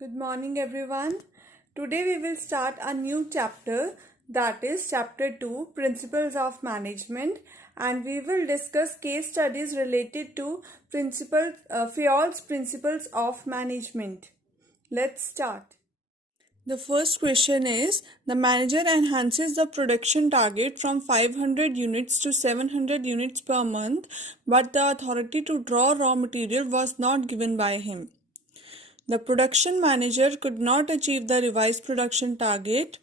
Good morning, everyone. Today we will start a new chapter, that is chapter 2, Principles of Management, and we will discuss case studies related to Fayol's Principles of Management. Let's start. The first question is, the manager enhances the production target from 500 units to 700 units per month, but the authority to draw raw material was not given by him. The production manager could not achieve the revised production target.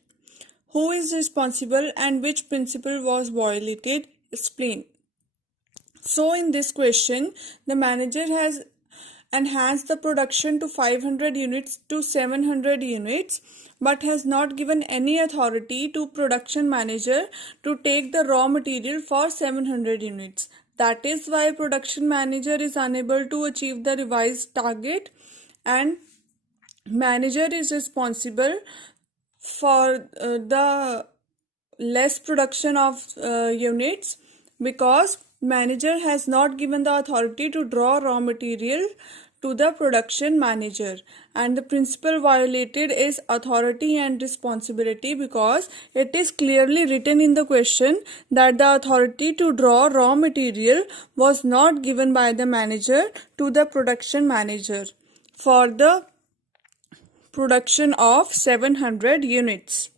Who is responsible and which principle was violated? Explain. So in this question, the manager has enhanced the production to 500 units to 700 units but has not given any authority to production manager to take the raw material for 700 units. That is why production manager is unable to achieve the revised target, and manager is responsible for the less production of units because manager has not given the authority to draw raw material to the production manager, and the principle violated is authority and responsibility because it is clearly written in the question that the authority to draw raw material was not given by the manager to the production manager for the production of 700 units.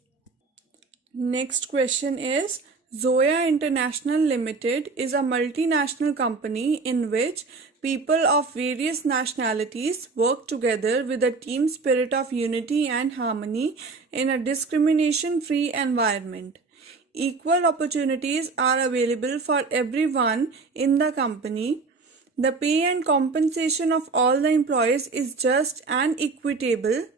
Next question is, Zoya International Limited is a multinational company in which people of various nationalities work together with a team spirit of unity and harmony in a discrimination-free environment. Equal opportunities are available for everyone in the company. The pay and compensation of all the employees is just and equitable.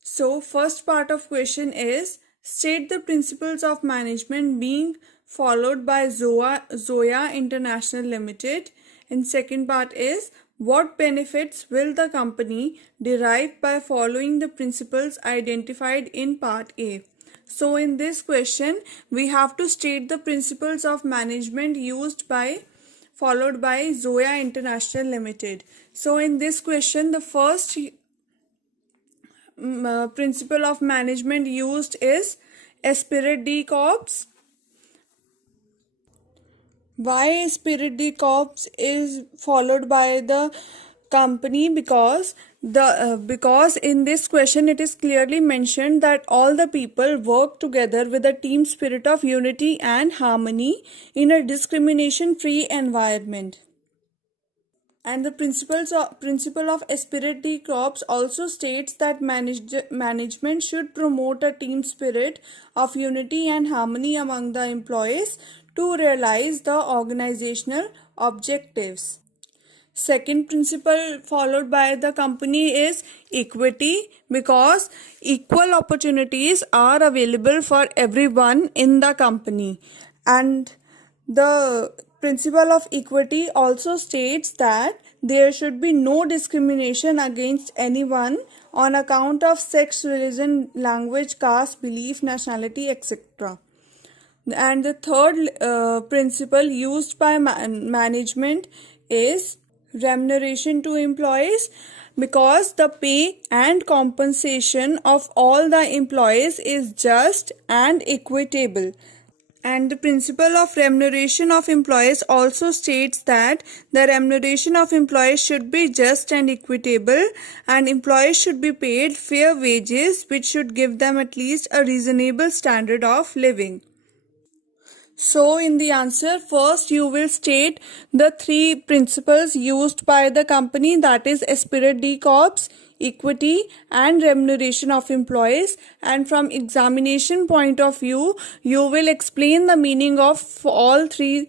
So, first part of question is, state the principles of management being followed by Zoya International Limited. And second part is, what benefits will the company derive by following the principles identified in part A? So, in this question, we have to state the principles of management followed by Zoya International Limited. So, in this question, the first principle of management used is Esprit de corps. Why Esprit de corps is followed by the company? Because in this question it is clearly mentioned that all the people work together with a team spirit of unity and harmony in a discrimination-free environment. And the principle of Esprit de corps also states that management should promote a team spirit of unity and harmony among the employees to realize the organizational objectives. Second principle followed by the company is equity, because equal opportunities are available for everyone in the company. And the principle of equity also states that there should be no discrimination against anyone on account of sex, religion, language, caste, belief, nationality, etc. And the third principle used by management is remuneration to employees, because the pay and compensation of all the employees is just and equitable. And the principle of remuneration of employees also states that the remuneration of employees should be just and equitable, and employees should be paid fair wages which should give them at least a reasonable standard of living. So in the answer, first you will state the three principles used by the company, that is Esprit de corps, equity and remuneration of employees, and from examination point of view you will explain the meaning of all three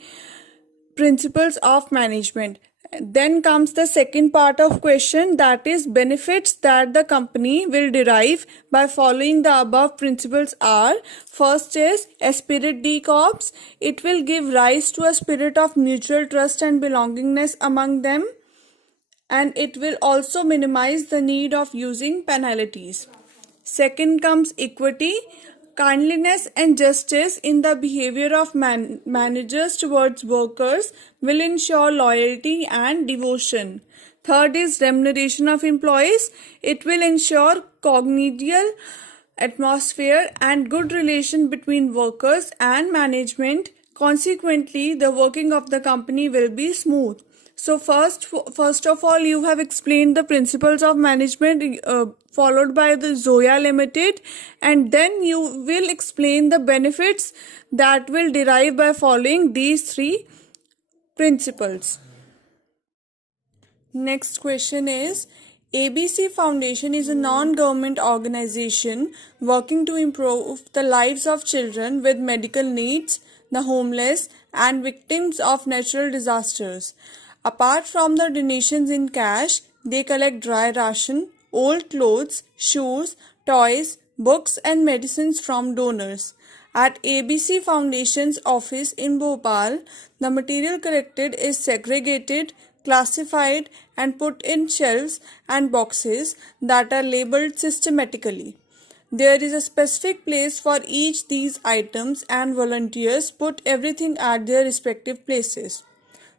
principles of management. Then comes the second part of question, that is benefits that the company will derive by following the above principles are, first is Esprit de corps. It will give rise to a spirit of mutual trust and belongingness among them, and it will also minimize the need of using penalties. Second comes equity. Kindliness and justice in the behavior of managers towards workers will ensure loyalty and devotion. Third is remuneration of employees. It will ensure congenial atmosphere and good relation between workers and management. Consequently, the working of the company will be smooth. So first of all, you have explained the principles of management, followed by the Zoya Limited, and then you will explain the benefits that will derive by following these three principles. Next question is, ABC Foundation is a non-government organization working to improve the lives of children with medical needs, the homeless, and victims of natural disasters. Apart from the donations in cash, they collect dry ration, old clothes, shoes, toys, books, and medicines from donors. At ABC Foundation's office in Bhopal, the material collected is segregated, classified, and put in shelves and boxes that are labeled systematically. There is a specific place for each these items, and volunteers put everything at their respective places.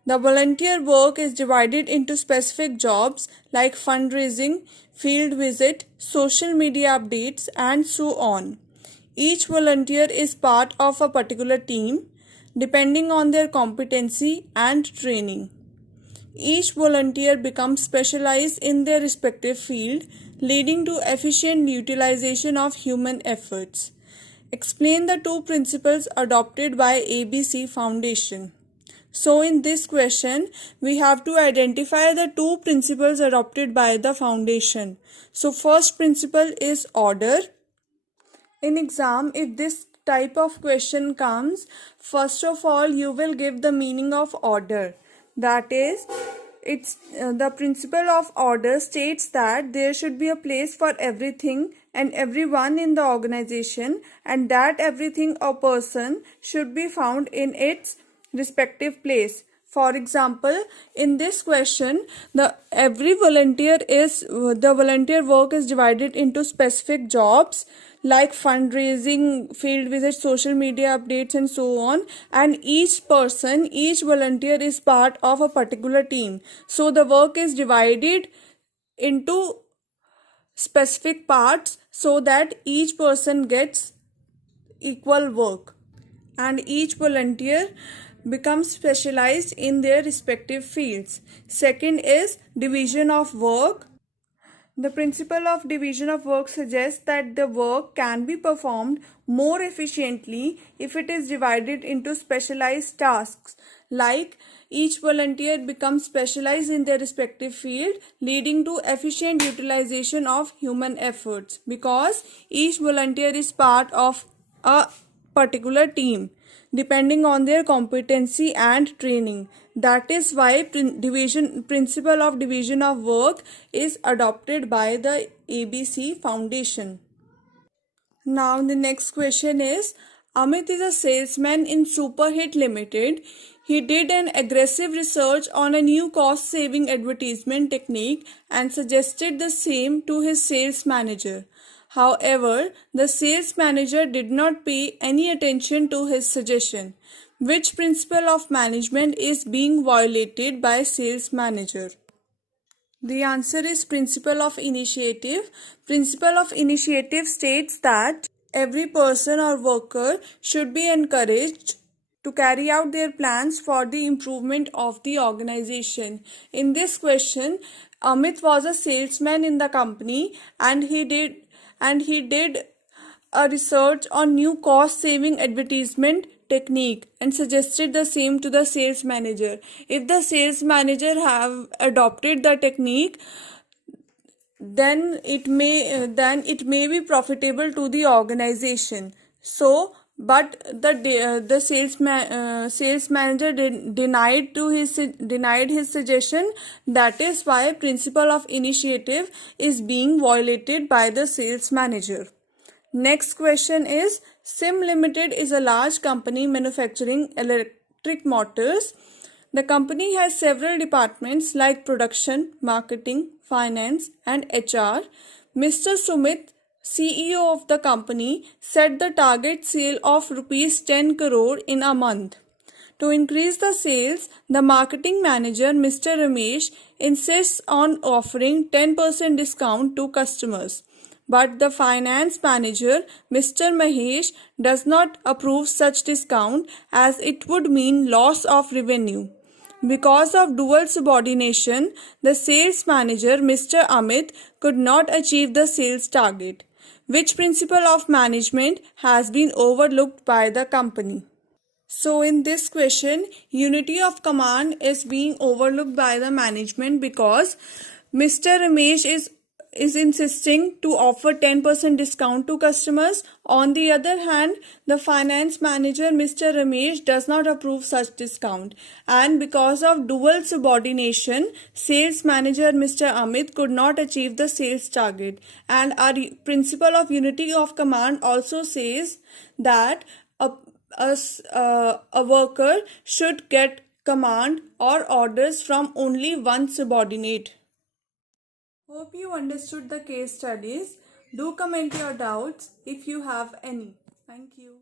The volunteer work is divided into specific jobs like fundraising, field visit, social media updates, and so on. Each volunteer is part of a particular team depending on their competency and training. Each volunteer becomes specialized in their respective field, leading to efficient utilization of human efforts. Explain the two principles adopted by ABC Foundation. So in this question, we have to identify the two principles adopted by the foundation. So first principle is order. In exam, if this type of question comes, first of all, you will give the meaning of order. That is, the principle of order states that there should be a place for everything and everyone in the organization, and that everything or person should be found in its respective place. For example, in this question, the volunteer work is divided into specific jobs like fundraising, field visits, social media updates, and so on. And each volunteer is part of a particular team. So the work is divided into specific parts so that each person gets equal work, and each volunteer becomes specialized in their respective fields. Second is division of work. The principle of division of work suggests that the work can be performed more efficiently if it is divided into specialized tasks, like each volunteer becomes specialized in their respective field, leading to efficient utilization of human efforts because each volunteer is part of a particular team depending on their competency and training. That is why principle of division of work is adopted by the ABC Foundation. Now the next question is, Amit is a salesman in Superhit Limited. He did an aggressive research on a new cost-saving advertisement technique and suggested the same to his sales manager. However, the sales manager did not pay any attention to his suggestion. Which principle of management is being violated by sales manager? The answer is principle of initiative. Principle of initiative states that every person or worker should be encouraged to carry out their plans for the improvement of the organization. In this question, Amit was a salesman in the company, and he did a research on new cost saving advertisement technique and suggested the same to the sales manager. If the sales manager have adopted the technique, then it may be profitable to the organization. So but the sales manager denied his suggestion. That is why principle of initiative is being violated by the sales manager. Next question is, Sim Limited is a large company manufacturing electric motors. The company has several departments like production, marketing, finance, and HR. Mr. Sumit, CEO of the company, set the target sale of rupees 10 crore in a month. To increase the sales, the marketing manager, Mr. Ramesh, insists on offering 10% discount to customers. But the finance manager, Mr. Mahesh, does not approve such discount as it would mean loss of revenue. Because of dual subordination, the sales manager, Mr. Amit, could not achieve the sales target. Which principle of management has been overlooked by the company? So in this question, unity of command is being overlooked by the management because Mr. Ramesh is insisting to offer 10% discount to customers. On the other hand, the finance manager, Mr. Ramesh, does not approve such discount. And because of dual subordination, sales manager, Mr. Amit, could not achieve the sales target. And our principle of unity of command also says that a worker should get command or orders from only one subordinate. Hope you understood the case studies. Do comment your doubts if you have any. Thank you.